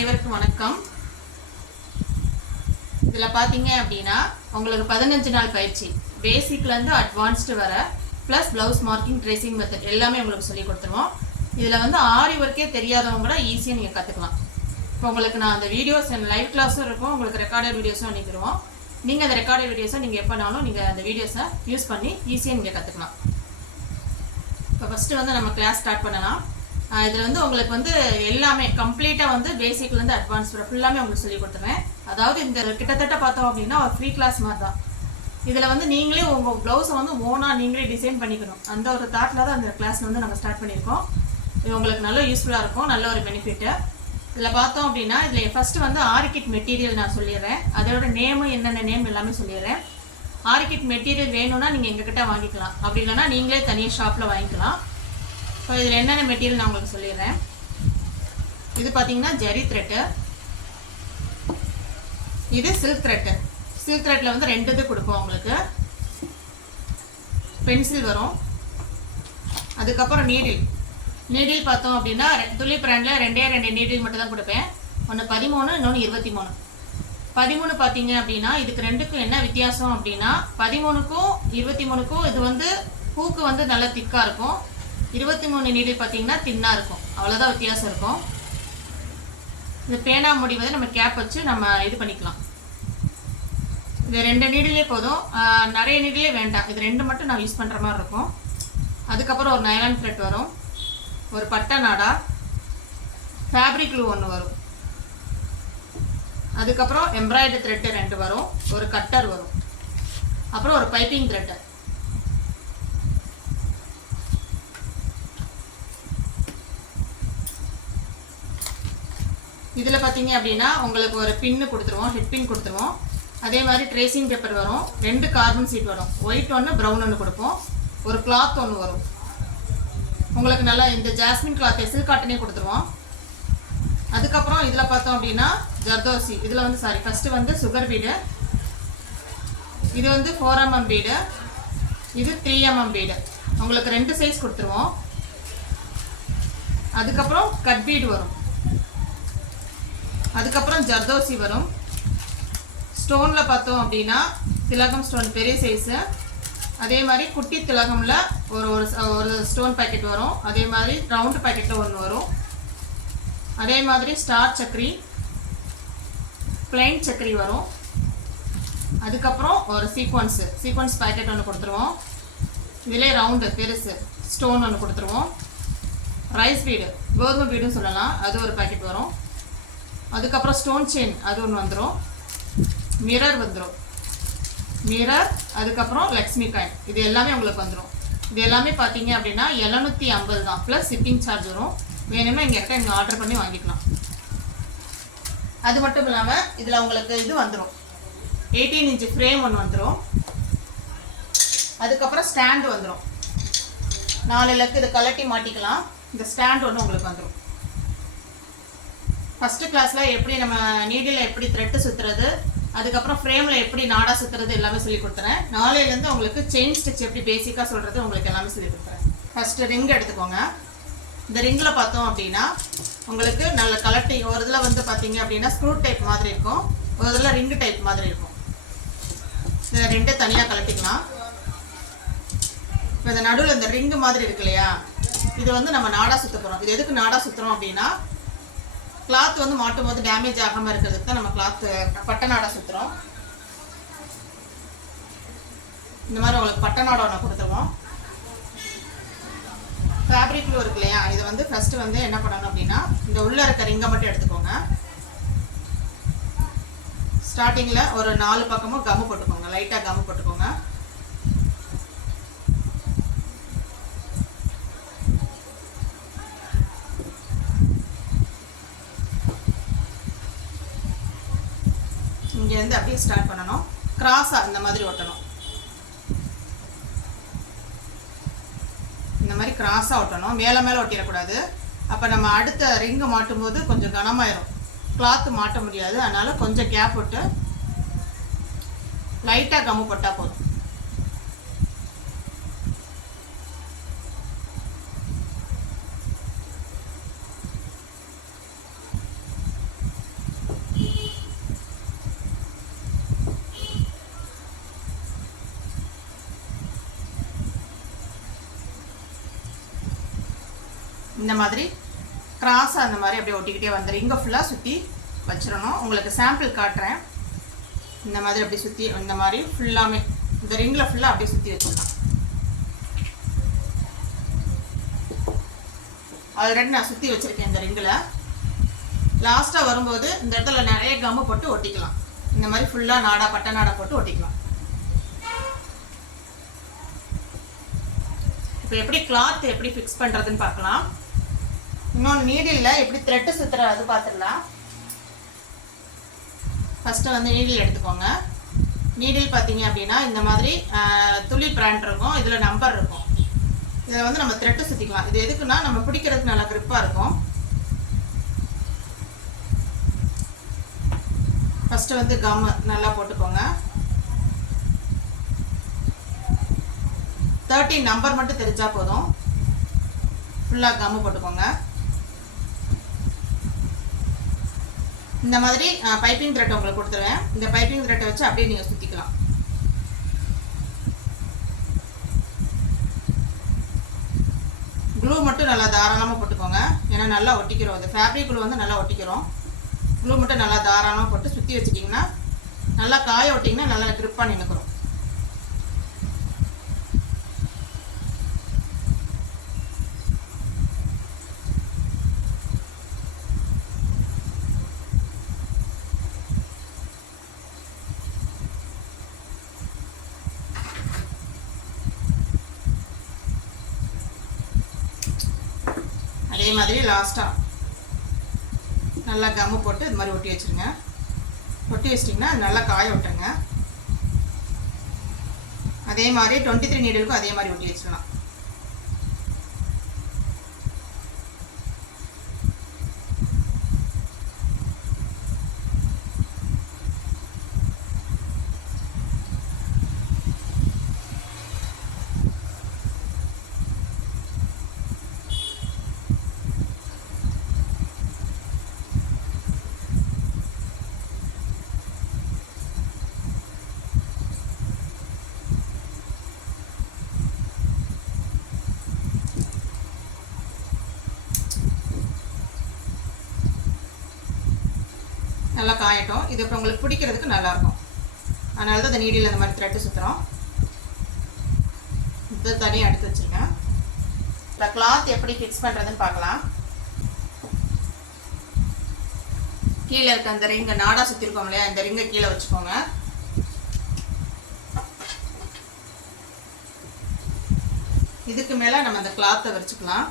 அனைவருக்கும் வணக்கம். இதில் பார்த்தீங்க அப்படின்னா உங்களுக்கு பதினஞ்சு நாள் பயிற்சி. பேசிக்லேருந்து அட்வான்ஸ்டு வர plus blouse marking dressing method எல்லாமே உங்களுக்கு சொல்லி கொடுத்துருவோம். இதில் வந்து ஆரி ஒர்க்கே தெரியாதவங்க கூட ஈஸியாக நீங்கள் கற்றுக்கலாம் இப்போ உங்களுக்கு நான் அந்த வீடியோஸ் என் லைவ் கிளாஸும் இருக்கும். உங்களுக்கு ரெக்கார்டட் வீடியோஸும் அனுப்பிடுவோம். நீங்கள் அந்த ரெக்கார்டட் வீடியோஸை நீங்கள் எப்போனாலும் நீங்கள் அந்த வீடியோஸை யூஸ் பண்ணி ஈஸியாக நீங்கள் கற்றுக்கலாம் இப்போ ஃபஸ்ட்டு வந்து நம்ம கிளாஸ் ஸ்டார்ட் பண்ணலாம். இதில் வந்து உங்களுக்கு வந்து எல்லாமே கம்ப்ளீட்டாக வந்து பேசிக்லேருந்து அட்வான்ஸ் வரை ஃபுல்லாமே உங்களுக்கு சொல்லி கொடுத்துருவேன். அதாவது இந்த கிட்டத்தட்ட பார்த்தோம் அப்படின்னா ஒரு ஃப்ரீ கிளாஸ் மாதிரி தான் இதில் வந்து நீங்களே உங்கள் ப்ளவுஸை வந்து ஓனாக நீங்களே டிசைன் பண்ணிக்கணும். அந்த ஒரு தாட்டில் தான் அந்த கிளாஸ் வந்து நம்ம ஸ்டார்ட் பண்ணியிருக்கோம். இது உங்களுக்கு நல்ல யூஸ்ஃபுல்லாக இருக்கும் நல்ல ஒரு பெனிஃபிட்டு இதில் பார்த்தோம் அப்படின்னா இதில் ஃபஸ்ட்டு வந்து ஆர்கிட் மெட்டீரியல் நான் சொல்லிடுறேன். அதோட நேமு என்னென்ன நேம் எல்லாமே சொல்லிடுறேன். ஆர்கிட் மெட்டீரியல் வேணும்னா நீங்கள் எங்ககிட்ட வாங்கிக்கலாம். அப்படி இல்லைன்னா நீங்களே தனியாக ஷாப்பில் வாங்கிக்கலாம். ஸோ இதில் என்னென்ன மெட்டீரியல் நான் உங்களுக்கு சொல்லிடுறேன். இது பார்த்தீங்கன்னா ஜெரி த்ரெட்டு இது சில்க் த்ரெட்டு சில்க் த்ரெட்டில் வந்து ரெண்டு இது கொடுப்போம் உங்களுக்கு. பென்சில் வரும். அதுக்கப்புறம் நீடில் நீடில் பார்த்தோம் அப்படின்னா துளி பிராண்டில் ரெண்டே ரெண்டு நீடில் மட்டும் தான் கொடுப்பேன். ஒன்று பதிமூணு இன்னொன்று இருபத்தி மூணு பதிமூணு பார்த்தீங்க அப்படின்னா இதுக்கு ரெண்டுக்கும் என்ன வித்தியாசம் அப்படின்னா பதிமூணுக்கும் இருபத்தி மூணுக்கும் இது வந்து பூக்கு வந்து நல்லா திக்காக இருக்கும். இருபத்தி மூணு நீடில் பார்த்தீங்கன்னா தின்னாக இருக்கும். அவ்வளோதான் வித்தியாசம் இருக்கும். இந்த பேனா முடி வந்து நம்ம கேப் வச்சு நம்ம இது பண்ணிக்கலாம். இது ரெண்டு நீடிலே போதும். நிறைய நீடிலே வேண்டாம். இது ரெண்டு மட்டும் நான் யூஸ் பண்ணுற மாதிரி இருக்கும். அதுக்கப்புறம் ஒரு நைலான் த்ரெட் வரும். ஒரு பட்டை நாடா. ஃபேப்ரிக் க்ளூ ஒன்று வரும். அதுக்கப்புறம் எம்ப்ராய்டரி த்ரெட்டு ரெண்டு வரும். ஒரு கட்டர் வரும். அப்புறம் ஒரு பைப்பிங் த்ரெட்டு இதில் பார்த்தீங்க அப்படின்னா உங்களுக்கு ஒரு பின்னு கொடுத்துருவோம் ஹெட் பின் கொடுத்துருவோம். அதே மாதிரி ட்ரேசிங் பேப்பர் வரும். ரெண்டு கார்பன் சீட் வரும். ஒயிட் ஒன்று ப்ரௌன் ஒன்று கொடுப்போம். ஒரு கிளாத் ஒன்று வரும். உங்களுக்கு நல்லா இந்த ஜாஸ்மின் கிளாத் எசில் காட்டனே கொடுத்துருவோம். அதுக்கப்புறம் இதில் பார்த்தோம் அப்படின்னா ஜர்தோசி. இதில் வந்து சாரி ஃபஸ்ட்டு வந்து சுகர் பீடு இது வந்து ஃபோர் எம்எம் பீடு இது த்ரீ எம்எம் பீடு உங்களுக்கு ரெண்டு சைஸ் கொடுத்துருவோம். அதுக்கப்புறம் கட் பீடு வரும். அதுக்கப்புறம் ஜர்தோசி வரும். ஸ்டோனில் பார்த்தோம் அப்படின்னா திலகம் ஸ்டோன் பெரிய சைஸு அதே மாதிரி குட்டி திலகமில் ஒரு ஒரு ஒரு ஸ்டோன் பாக்கெட் வரும். அதே மாதிரி ரவுண்டு பாக்கெட்டில் ஒன்று வரும். அதே மாதிரி ஸ்டார் சக்கரி பிளைன் சக்கரி வரும். அதுக்கப்புறம் ஒரு சீக்வன்ஸு சீக்வன்ஸ் பாக்கெட் ஒன்று கொடுத்துருவோம். இதிலே ரவுண்டு பெருசு ஸ்டோன் ஒன்று கொடுத்துருவோம். ரைஸ் பீடு கோதுமை பீடுன்னு சொல்லலாம். அது ஒரு பாக்கெட் வரும். அதுக்கப்புறம் ஸ்டோன் செயின் அது ஒன்று வந்துடும் மிரர் வந்துடும் மிரர் அதுக்கப்புறம் லக்ஷ்மி காயின் இது எல்லாமே உங்களுக்கு வந்துடும் இது எல்லாமே பார்த்தீங்க அப்படின்னா எழுநூற்றி ஐம்பது தான். ப்ளஸ் ஷிப்பிங் சார்ஜ் வரும். வேணும்னா இங்கே இருக்க இங்கே ஆர்டர் பண்ணி வாங்கிக்கலாம். அது மட்டும் இல்லாமல் இதில் உங்களுக்கு இது வந்துடும் எயிட்டீன் இன்ச்சு ஃப்ரேம் ஒன்று வந்துடும் அதுக்கப்புறம் ஸ்டாண்டு வந்துடும் நாலு லக்கு இதை கலட்டி மாட்டிக்கலாம். இந்த ஸ்டாண்ட் ஒன்று உங்களுக்கு வந்துடும் ஃபஸ்ட்டு கிளாஸில் எப்படி நம்ம நீடில் எப்படி த்ரெட்டு சுற்றுறது அதுக்கப்புறம் ஃப்ரேமில் எப்படி நாடா சுற்றுறது எல்லாமே சொல்லி கொடுத்துறேன். நாளையிலேருந்து உங்களுக்கு செயின் ஸ்டிச் எப்படி பேசிக்காக சொல்கிறது உங்களுக்கு எல்லாமே சொல்லி கொடுத்துறேன். ஃபஸ்ட்டு ரிங் எடுத்துக்கோங்க. இந்த ரிங்கில் பார்த்தோம் அப்படின்னா உங்களுக்கு நல்ல கலட்டி ஒரு இதில் வந்து பார்த்தீங்க அப்படின்னா ஸ்க்ரூ டைப் மாதிரி இருக்கும். ஒரு இதில் ரிங்கு டைப் மாதிரி இருக்கும். இதை ரெண்டே தனியாக கலட்டிக்கலாம் இப்போ இந்த நடுவில் இந்த ரிங்கு மாதிரி இருக்கு இல்லையா? இது வந்து நம்ம நாடா சுத்த போகிறோம் இது எதுக்கு நாடா சுற்றுறோம் அப்படின்னா கிளாத் வந்து மாட்டும் போது டேமேஜ் ஆகாமல் இருக்கிறதுக்கு தான் நம்ம கிளாத் பட்டை சுற்றுறோம் இந்த மாதிரி உங்களுக்கு பட்டை ஒன்று கொடுத்துருவோம். ஃபேப்ரிக் இருக்கு இல்லையா? இதை வந்து ஃபஸ்ட்டு வந்து என்ன பண்ணணும் அப்படின்னா இந்த உள்ளே இருக்க ரிங்கை மட்டும் எடுத்துக்கோங்க. ஸ்டார்டிங்கில் ஒரு நாலு பக்கமும் கம்மு போட்டுக்கோங்க. லைட்டாக கம்மு போட்டுக்கோங்க. இங்கேருந்து அப்படியே ஸ்டார்ட் பண்ணணும். கிராஸாக இந்த மாதிரி ஒட்டணும். இந்த மாதிரி கிராஸாக ஒட்டணும். மேலே மேலே ஒட்டிடக்கூடாது. அப்போ நம்ம அடுத்த ரிங்கு மாட்டும் போது கொஞ்சம் கனமாயிரும். கிளாத்து மாட்ட முடியாது. அதனால கொஞ்சம் கேப் விட்டு லைட்டாக கம்மு போட்டால் போதும். மாதிரி கிராஸாக அந்த மாதிரி அப்படியே ஒட்டிக்கிட்டே வந்துடும் இங்கே ஃபுல்லாக சுற்றி வச்சிடணும் உங்களுக்கு சாம்பிள் காட்டுறேன். இந்த மாதிரி அப்படி சுற்றி இந்த மாதிரி ஃபுல்லாமே இந்த ரிங்கில் ஃபுல்லாக அப்படியே சுற்றி வச்சிடலாம். ஆல்ரெடி நான் சுற்றி வச்சுருக்கேன் இந்த ரிங்கில் லாஸ்ட்டாக வரும்போது இந்த இடத்துல நிறைய கம்மு போட்டு ஒட்டிக்கலாம். இந்த மாதிரி ஃபுல்லாக நாடா பட்டை நாடா போட்டு ஒட்டிக்கலாம். இப்போ எப்படி கிளாத் எப்படி ஃபிக்ஸ் பண்ணுறதுன்னு பார்க்கலாம். இன்னொன்று நீடில் எப்படி த்ரெட்டு சுற்றுற அது பார்த்துடலாம் ஃபஸ்ட்டு வந்து நீடில் எடுத்துக்கோங்க. நீடில் பார்த்தீங்க அப்படின்னா இந்த மாதிரி துளி பிராண்ட் இருக்கும். இதில் நம்பர் இருக்கும். இதில் வந்து நம்ம த்ரெட்டு சுற்றிக்கலாம் இது எதுக்குன்னா நம்ம பிடிக்கிறதுக்கு நல்லா க்ரிப்பாக இருக்கும். ஃபஸ்ட்டு வந்து கம் நல்லா போட்டுக்கோங்க. தேர்ட்டின் நம்பர் மட்டும் தெரிஞ்சால் போதும். ஃபுல்லாக கம்மு போட்டுக்கோங்க. இந்த மாதிரி பைப்பிங் த்ரெட் உங்களுக்கு கொடுத்துருவேன். இந்த பைப்பிங் த்ரெட்டை வச்சு அப்படியே நீங்கள் சுற்றிக்கலாம் க்ளூ மட்டும் நல்லா தாராளமாக போட்டுக்கோங்க. ஏன்னா நல்லா ஒட்டிக்கிறோம். இந்த ஃபேப்ரிக் க்ளூ வந்து நல்லா ஒட்டிக்கிறோம். க்ளூ மட்டும் நல்லா தாராளமாக போட்டு சுற்றி வச்சுட்டிங்கன்னா நல்லா காய ஒட்டிங்கன்னா நல்லா க்ரிப்பாக நின்றுக்கிறோம் அதே மாதிரி லாஸ்ட்டாக கம்பு போட்டு இது மாதிரி ஒட்டி வச்சுருங்க. ஒட்டி வச்சிட்டிங்கன்னா அது நல்லா காய விட்டுருங்க. அதே மாதிரி டுவெண்ட்டி த்ரீ நீடலுக்கும் அதே மாதிரி ஒட்டி வச்சிடலாம். நல்லா காயட்டும். இது இப்போ உங்களுக்கு பிடிக்கிறதுக்கு நல்லாயிருக்கும். அதனால தான் அந்த நீடியில் அந்த மாதிரி த்ரெட்டு சுற்றுறோம் இது தனியாக எடுத்து வச்சுருங்க. இப்போ கிளாத் எப்படி ஃபிக்ஸ் பண்ணுறதுன்னு பார்க்கலாம். கீழே இருக்க அந்த ரிங்கை நாடா சுற்றிருக்கோம் இல்லையா? அந்த ரிங்கை கீழே வச்சுக்கோங்க. இதுக்கு மேலே நம்ம அந்த கிளாத்தை வச்சுக்கலாம்.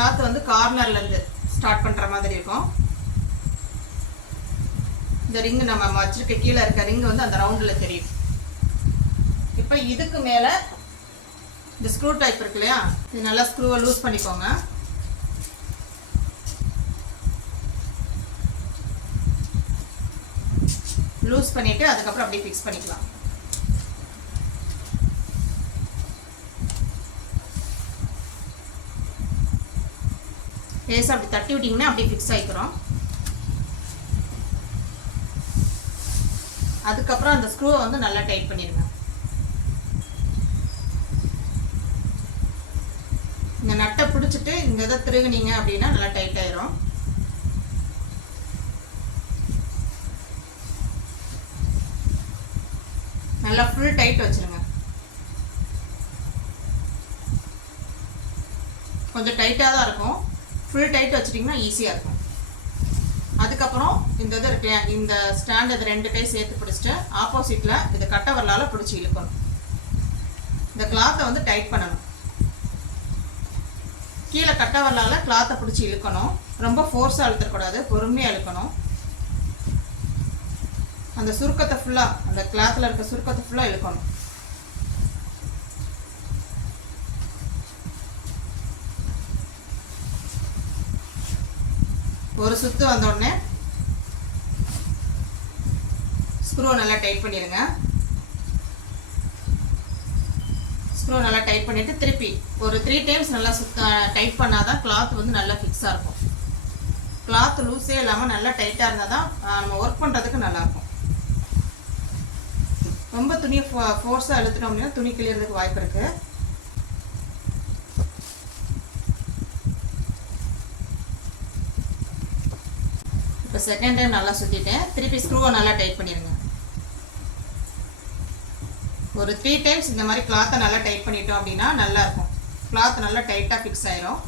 கிளாத் வந்து கார்னர்லேருந்து ஸ்டார்ட் பண்ணுற மாதிரி இருக்கும். இந்த ரிங் நம்ம வச்சிருக்க கீழே இருக்க ரிங் வந்து அந்த ரவுண்டில் தெரியும். இப்போ இதுக்கு மேலே இந்த ஸ்க்ரூ டைப் இருக்கு இல்லையா? இது நல்லா ஸ்க்ரூவை லூஸ் பண்ணிக்கோங்க. லூஸ் பண்ணிட்டு அதுக்கப்புறம் அப்படியே ஃபிக்ஸ் பண்ணிக்கலாம். லேசாக அப்படி தட்டி விட்டிங்கன்னா அப்படியே ஃபிக்ஸ் ஆகிக்கிறோம் அதுக்கப்புறம் அந்த ஸ்க்ரூவை வந்து நல்லா டைட் பண்ணிடுங்க. இந்த நட்டை பிடிச்சிட்டு இந்த இதை திருகுனீங்க அப்படின்னா நல்லா டைட் ஆயிரும். நல்லா ஃபுல் டைட் வச்சிருங்க. கொஞ்சம் டைட்டாக தான் இருக்கும். ஃபுல் டைட் வச்சிட்டிங்கன்னா ஈஸியாக இருக்கும். அதுக்கப்புறம் இந்த இது இருக்கு இந்த ஸ்டாண்ட் இது ரெண்டு கை சேர்த்து பிடிச்சிட்டு ஆப்போசிட்டில் இது கட்டை வரலால் பிடிச்சி இழுக்கணும். இந்த கிளாத்தை வந்து டைட் பண்ணணும். கீழே கட்டை வரலால் கிளாத்தை பிடிச்சி இழுக்கணும். ரொம்ப ஃபோர்ஸாக அழுத்தக்கூடாது பொறுமையாக இழுக்கணும். அந்த சுருக்கத்தை ஃபுல்லாக அந்த கிளாத்தில் இருக்க சுருக்கத்தை ஃபுல்லாக இழுக்கணும். ஒரு சுத்து வந்தோடனே ஸ்க்ரூ நல்லா டைட் பண்ணிடுங்க ஸ்க்ரூ நல்லா டைட் பண்ணிவிட்டு திருப்பி ஒரு த்ரீ டைம்ஸ் நல்லா சுத்த டைட் பண்ணால் தான் கிளாத் வந்து நல்லா ஃபிக்ஸாக இருக்கும். கிளாத் லூஸே இல்லாமல் நல்லா டைட்டாக இருந்தால் தான் நம்ம ஒர்க் பண்ணுறதுக்கு நல்லாயிருக்கும். ரொம்ப துணியை ஃபோ ஃபோர்ஸாக இழுத்துட்டோம் அப்படின்னா துணி கிளியறதுக்கு வாய்ப்பு இருக்குது இப்போ செகண்ட் டைம் நல்லா சுற்றிட்டேன் திருப்பி ஸ்க்ரூவை நல்லா டைட் பண்ணிடுங்க ஒரு த்ரீ டைம்ஸ் இந்த மாதிரி கிளாத்தை நல்லா டைட் பண்ணிட்டோம் அப்படின்னா நல்லா இருக்கும் கிளாத் நல்லா டைட்டாக ஃபிக்ஸ் ஆயிரும்.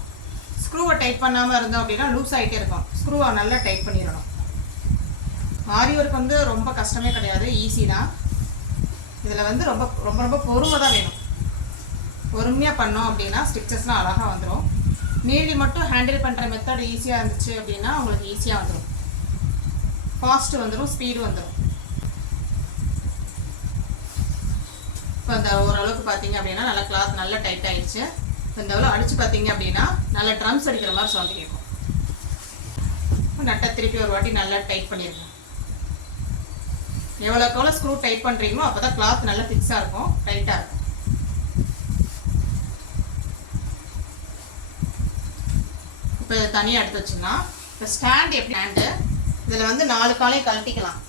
ஸ்க்ரூவை டைட் பண்ணாமல் இருந்தோம் அப்படின்னா லூஸ் ஆகிட்டே இருக்கும். ஸ்க்ரூவை நல்லா டைட் பண்ணிடணும். ஆரி ஒர்க் வந்து ரொம்ப கஷ்டமே கிடையாது. ஈஸி தான். இதில் வந்து ரொம்ப ரொம்ப ரொம்ப பொறுமை தான் வேணும். பொறுமையாக பண்ணோம் அப்படின்னா ஸ்டிச்சஸ்லாம் அழகாக வந்துடும் மீறி மட்டும் ஹேண்டில் பண்ணுற மெத்தட் ஈஸியாக இருந்துச்சு அப்படின்னா உங்களுக்கு ஈஸியாக வந்துடும் ஃபாஸ்ட்டு வந்துடும் ஸ்பீடு வந்துடும் இப்போ இந்த ஓரளவுக்கு பார்த்தீங்க அப்படின்னா நல்லா கிளாத் நல்லா டைட் ஆகிடுச்சு இப்போ இந்த அளவு அடித்து பார்த்தீங்க அப்படின்னா நல்லா ட்ரம்ஸ் அடிக்கிற மாதிரி சவுண்ட் கேட்கும். நட்டை திருப்பி ஒரு வாட்டி நல்லா டைட் பண்ணிடுங்க எவ்வளோக்கு எவ்வளோ ஸ்க்ரூ டைட் பண்ணுறீங்களோ அப்போ தான் கிளாத் நல்லா ஃபிக்ஸாக இருக்கும் டைட்டாக இருக்கும். இப்போ தனியாக எடுத்து வச்சுன்னா இப்போ ஸ்டாண்ட் எப்படி ஸ்டாண்டு இதில் வந்து நாலு காலையும் கழட்டிக்கலாம்.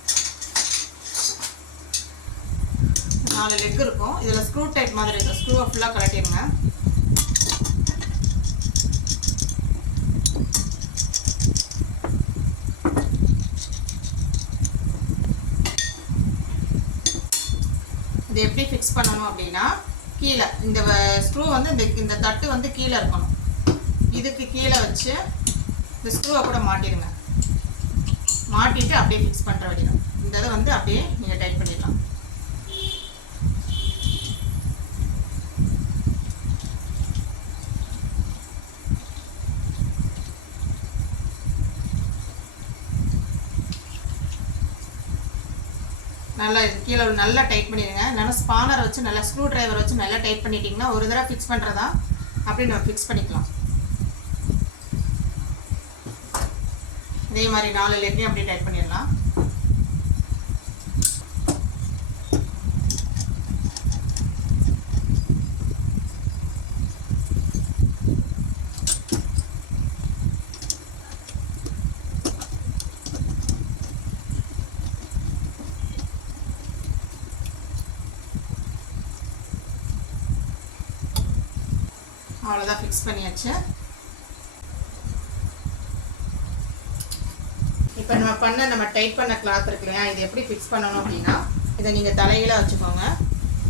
நாலு லெக் இருக்கும். இதில் ஸ்க்ரூ டைப் மாதிரி இருக்கும். ஸ்க்ரூவை ஃபுல்லாக கழட்டிடுங்க. இது எப்படி ஃபிக்ஸ் பண்ணணும் அப்படின்னா கீழே. இந்த ஸ்க்ரூ வந்து இந்த இந்த தட்டு வந்து கீழே இருக்கணும். இதுக்கு கீழே வச்சு இந்த ஸ்க்ரூவை கூட மாட்டிடுங்க. மாட்டிட்டு அப்படியே ஃபிக்ஸ் பண்ணுற வரைக்கும் இந்த இதை வந்து அப்படியே நீங்கள் டைட் பண்ணிடலாம். நல்லா இது கீழே ஒரு நல்லா டைட் பண்ணிடுங்க. நல்லா ஸ்பானர் வச்சு நல்லா ஸ்க்ரூ ட்ரைவர் வச்சு நல்லா டைட் பண்ணிட்டீங்கன்னா ஒரு தடவை ஃபிக்ஸ் பண்ணுறதா அப்படி நம்ம ஃபிக்ஸ் பண்ணிக்கலாம். இதே மாதிரி நாலு லெக்கையும் அப்படியே டைட் பண்ணிடலாம். அவ்வளோதான் ஃபிக்ஸ் பண்ணியாச்சு. இப்போ நம்ம பண்ண நம்ம டைட் பண்ண கிளாத் இருக்கு இல்லையா இது எப்படி ஃபிக்ஸ் பண்ணணும் அப்படின்னா இதை நீங்கள் தலையில வச்சுக்கோங்க.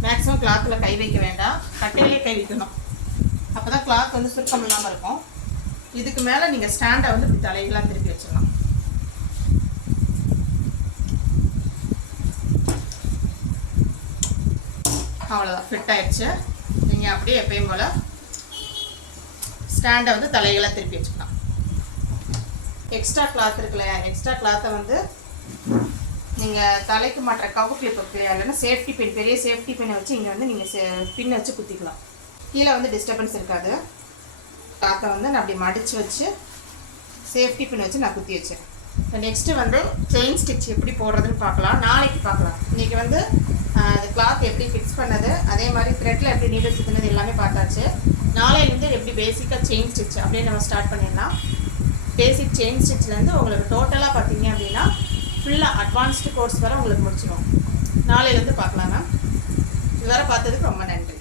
மேக்ஸிமம் கிளாத்தில் கை வைக்க வேண்டாம். கட்டையிலே கை வைக்கணும். அப்போ தான் கிளாத் வந்து சுருக்கம் இல்லாமல் இருக்கும். இதுக்கு மேலே நீங்கள் ஸ்டாண்டை வந்து இப்படி தலைகளாக திருப்பி வச்சிடலாம். அவ்வளோதான் ஃபிட் ஆயிடுச்சு. நீங்கள் அப்படியே எப்பயும் போல் ஸ்டாண்டை வந்து தலைகளாக திருப்பி வச்சுக்கலாம். எக்ஸ்ட்ரா கிளாத் இருக்கு இல்லையா எக்ஸ்ட்ரா கிளாத்தை வந்து நீங்கள் தலைக்கு மாற்ற கவு கிளிப் இருக்கு இல்லையா? இல்லைன்னா சேஃப்டி பின் பெரிய சேஃப்டி பின்னை வச்சு இங்கே வந்து நீங்கள் பின்னை வச்சு குத்திக்கலாம். கீழே வந்து டிஸ்டர்பன்ஸ் இருக்காது. கிளாத்தை வந்து நான் அப்படி மடித்து வச்சு சேஃப்டி பின் வச்சு நான் குத்தி வச்சேன். நெக்ஸ்ட்டு வந்து செயின் ஸ்டிச் எப்படி போடுறதுன்னு பார்க்கலாம். நாளைக்கு பார்க்கலாம். இன்றைக்கி வந்து கிளாத் எப்படி ஃபிக்ஸ் பண்ணது அதே மாதிரி த்ரெட்டில் எப்படி நீடில் சுற்றுனது எல்லாமே பார்த்தாச்சு. நாளையிலேருந்து எப்படி பேசிக்காக செயின் ஸ்டிச் அப்படியே நம்ம ஸ்டார்ட் பண்ணிடலாம். பேசிக் செயின் ஸ்டிச்லேருந்து உங்களுக்கு டோட்டலாக பார்த்தீங்க அப்படின்னா ஃபுல்லாக அட்வான்ஸ்டு கோர்ஸ் வர உங்களுக்கு முடிச்சிடும் நாளையிலேருந்து பார்க்கலாம் மேம் இது வர பார்த்ததுக்கு ரொம்ப நன்றி.